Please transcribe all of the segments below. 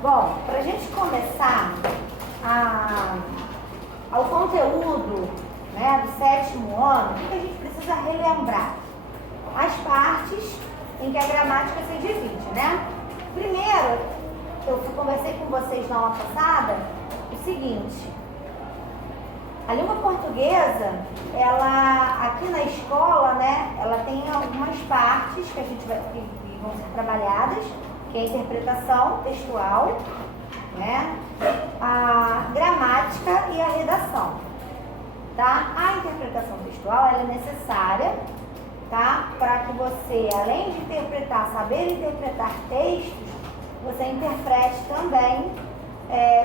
Bom, para a gente começar ao conteúdo, né, do 7º ano, o que a gente precisa relembrar? As partes em que a gramática se divide, né? Primeiro, eu conversei com vocês na aula passada o seguinte: a língua portuguesa, ela aqui na escola, né, ela tem algumas partes que que vão ser trabalhadas, que é a interpretação textual, né, a gramática e a redação, tá? A interpretação textual, ela é necessária, tá? Para que você, além de interpretar, saber interpretar textos, você interprete também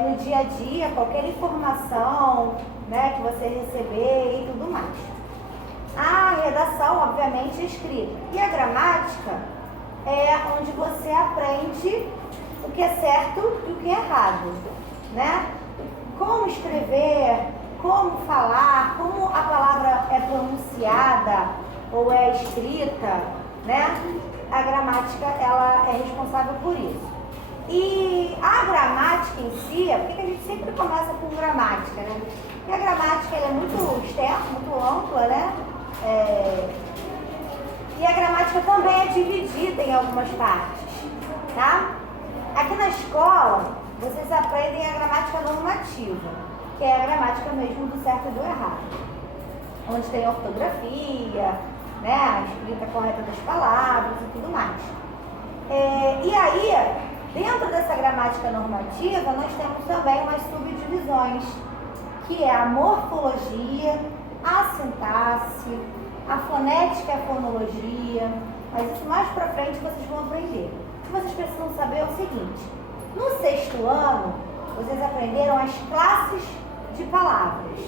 no dia a dia qualquer informação, né, que você receber e tudo mais. A redação, obviamente, é escrita. E a gramática é onde você aprende o que é certo e o que é errado, né? Como escrever, como falar, como a palavra é pronunciada ou é escrita, né? A gramática, ela é responsável por isso. E a gramática em si, porque a gente sempre começa com gramática, né? Porque a gramática ela é muito extensa, muito ampla, né? E a gramática também é dividida em algumas partes, tá? Aqui na escola, vocês aprendem a gramática normativa, que é a gramática mesmo do certo e do errado, onde tem a ortografia, né? A escrita correta das palavras e tudo mais. E aí, dentro dessa gramática normativa, nós temos também umas subdivisões, que é a morfologia, a sintaxe, a fonética e a fonologia, mas isso mais pra frente vocês vão aprender. O que vocês precisam saber é o seguinte: no 6º ano, vocês aprenderam as classes de palavras.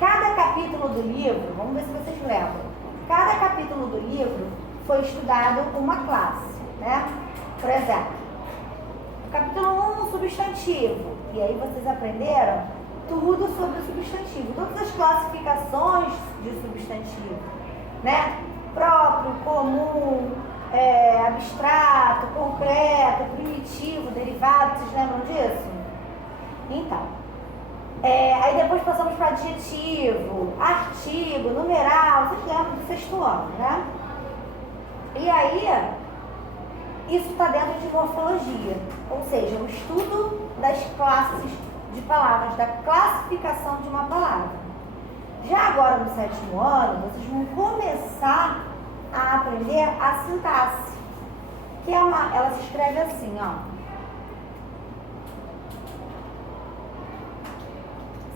Cada capítulo do livro, vamos ver se vocês lembram, cada capítulo do livro foi estudado uma classe, né? Por exemplo, capítulo 1, substantivo, e aí vocês aprenderam tudo sobre o substantivo, todas as classificações de substantivo, né? Próprio, comum, abstrato, concreto, primitivo, derivado, vocês lembram disso? Então, aí depois passamos para adjetivo, artigo, numeral, vocês lembram do 6º ano, né? E aí, isso está dentro de morfologia, ou seja, o estudo das classes de palavras, da classificação de uma palavra. Já agora no 7º ano, vocês vão começar a aprender a sintaxe, que ela se escreve assim, ó.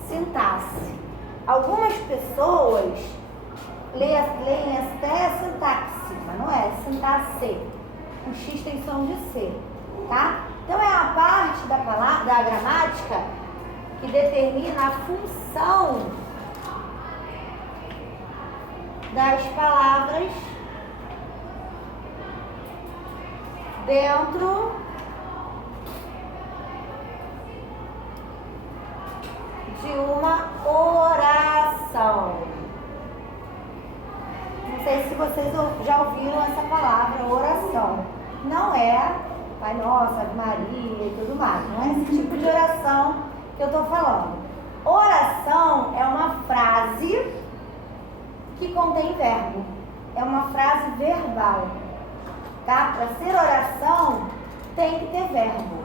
Sintaxe. Algumas pessoas leem até sintaxe, mas não é sintaxe. O X tem som de C, tá? Então é a parte da palavra, da gramática, que determina a função das palavras dentro de uma oração. Não sei se vocês já ouviram essa palavra, oração. Não é Pai Nosso, Ave Maria e tudo mais. Não é esse tipo de oração que eu estou falando. Oração é uma frase que contém verbo. É uma frase verbal. Tá? Para ser oração, tem que ter verbo.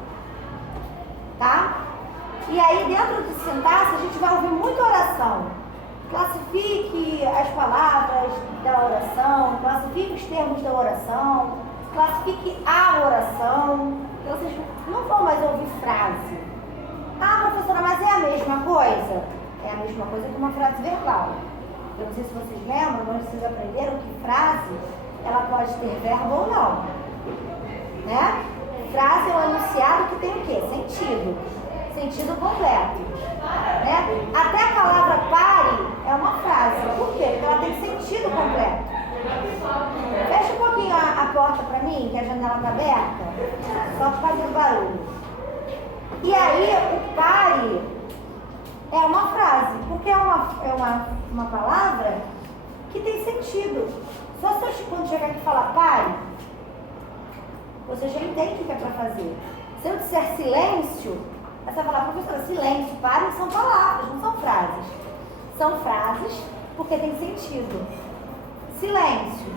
Tá? E aí, dentro de sintaxe, a gente vai ouvir muita oração. Classifique as palavras da oração, classifique os termos da oração, classifique a oração. Então, vocês não vão mais ouvir frase. Ah, professora, mas é a mesma coisa? É a mesma coisa que uma frase verbal. Eu não sei se vocês lembram, mas vocês aprenderam que frase, ela pode ter verbo ou não. Né? Frase é um enunciado que tem o quê? Sentido. Sentido completo. Né? Até a palavra pare é uma frase. Por quê? Porque ela tem sentido completo. Fecha um pouquinho a porta pra mim, que a janela tá aberta. Só para fazer barulho. E aí, o pare é uma frase. Porque é uma palavra que tem sentido. Só se eu, quando chegar aqui e falar pare, você já entende o que é para fazer. Se eu disser silêncio, você vai falar, professora, silêncio, parem, são palavras, não são frases. São frases porque tem sentido. Silêncio,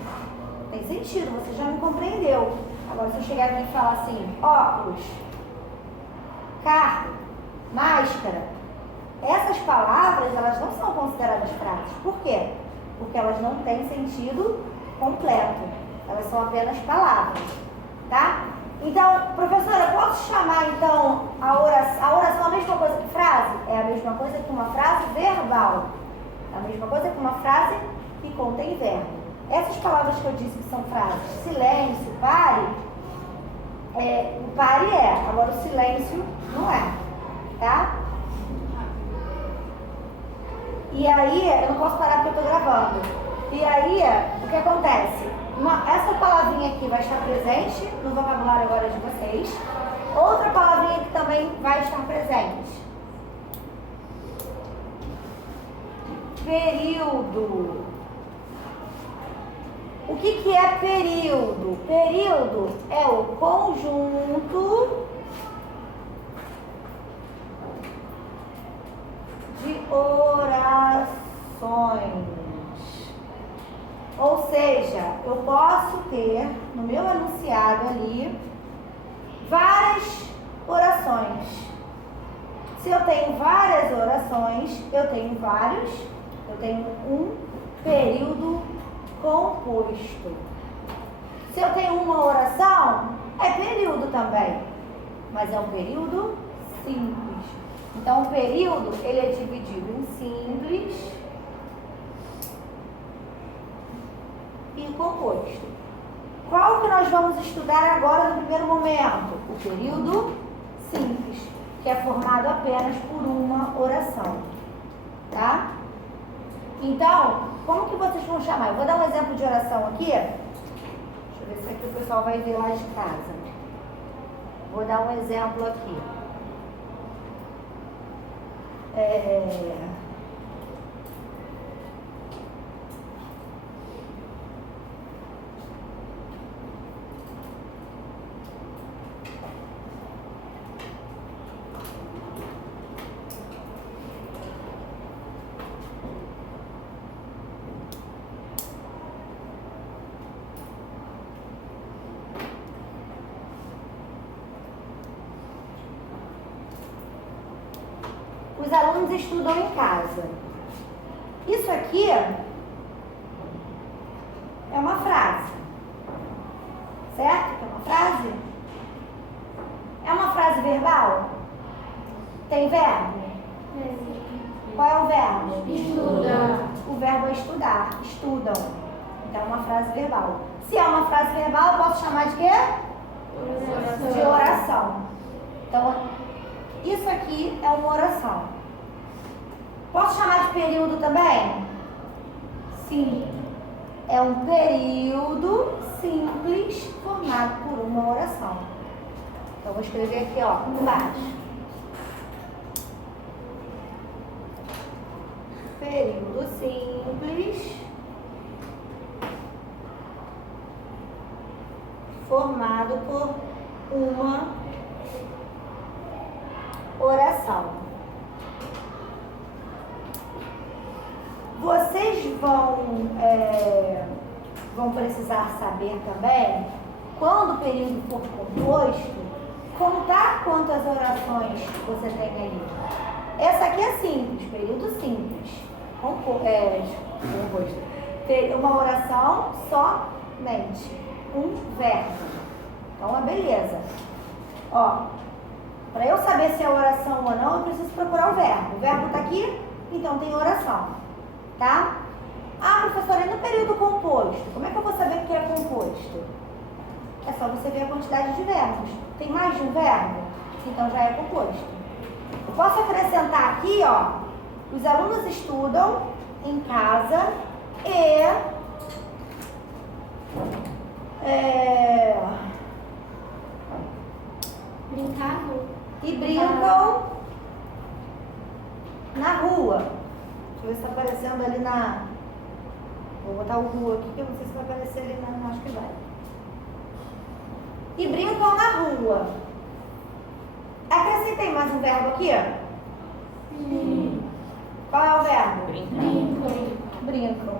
tem sentido, você já me compreendeu. Agora, se eu chegar aqui e falar assim, óculos, carro, máscara, essas palavras, elas não são consideradas frases. Por quê? Porque elas não têm sentido completo. Elas são apenas palavras, tá? Então, professora, eu posso chamar, então, a oração a mesma coisa que frase? É a mesma coisa que uma frase verbal. É a mesma coisa que uma frase que contém verbo. Essas palavras que eu disse que são frases, silêncio, pare, o pare é, agora o silêncio não é, tá? E aí, eu não posso parar porque eu estou gravando. E aí, o que acontece? Essa palavrinha aqui vai estar presente no vocabulário agora de vocês. Outra palavrinha que também vai estar presente. Período. O que é período? Período é o conjunto de orações. Ou seja, eu posso ter no meu enunciado ali várias orações. Se eu tenho várias orações, eu tenho um período composto. Se eu tenho uma oração, é período também, mas é um período simples. Então, o período, ele é dividido em simples e composto. Qual que nós vamos estudar agora no primeiro momento? O período simples, que é formado apenas por uma oração, tá? Então, como que vocês vão chamar? Eu vou dar um exemplo de oração aqui. Deixa eu ver se aqui o pessoal vai ver lá de casa. Vou dar um exemplo aqui. Os alunos estudam em casa. Isso aqui é uma frase. Certo? É uma frase? É uma frase verbal? Tem verbo? Qual é o verbo? Estuda. O verbo é estudar. Estudam. Então é uma frase verbal. Se é uma frase verbal, eu posso chamar de quê? Oração. De oração. Então, isso aqui é uma oração. Posso chamar de período também? Sim. É um período simples formado por uma oração. Então, vou escrever aqui, ó, embaixo. Período simples formado por uma oração. Vocês vão precisar saber também, quando o período for composto, contar quantas orações você tem ali. Essa aqui é simples, período simples. Composto. Ter uma oração somente, um verbo. Então, é beleza. Ó, para eu saber se é oração ou não, eu preciso procurar o verbo. O verbo está aqui, então tem oração. Tá? Ah, professora, e no período composto? Como é que eu vou saber que é composto? É só você ver a quantidade de verbos. Tem mais de um verbo? Então já é composto. Eu posso acrescentar aqui, ó, os alunos estudam em casa e brincam na rua. Deixa eu ver se está aparecendo ali na... Vou botar o rua aqui, que eu não sei se vai aparecer ali na... Acho que vai. E brincam na rua. tem mais um verbo aqui? Sim. Qual é o verbo? Brincam. Brincam.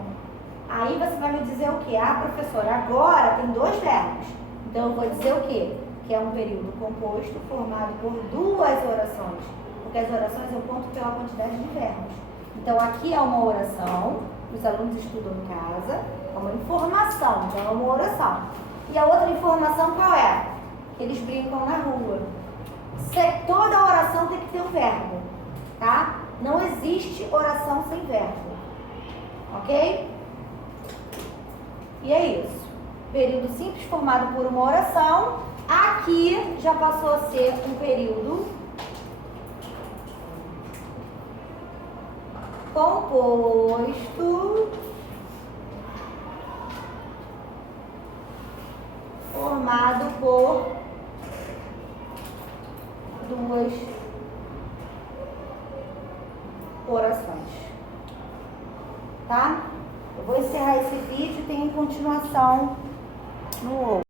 Aí você vai me dizer o quê? Ah, professora, agora tem dois verbos. Então eu vou dizer o quê? Que é um período composto formado por duas orações. Porque as orações eu conto pela quantidade de verbos. Então aqui é uma oração, os alunos estudam em casa, é uma informação, então é uma oração. E a outra informação qual é? Que eles brincam na rua. Toda oração tem que ter um verbo, tá? Não existe oração sem verbo. Ok? E é isso. Período simples formado por uma oração. Aqui já passou a ser um período composto formado por duas orações. Tá? Eu vou encerrar esse vídeo e tem continuação no outro.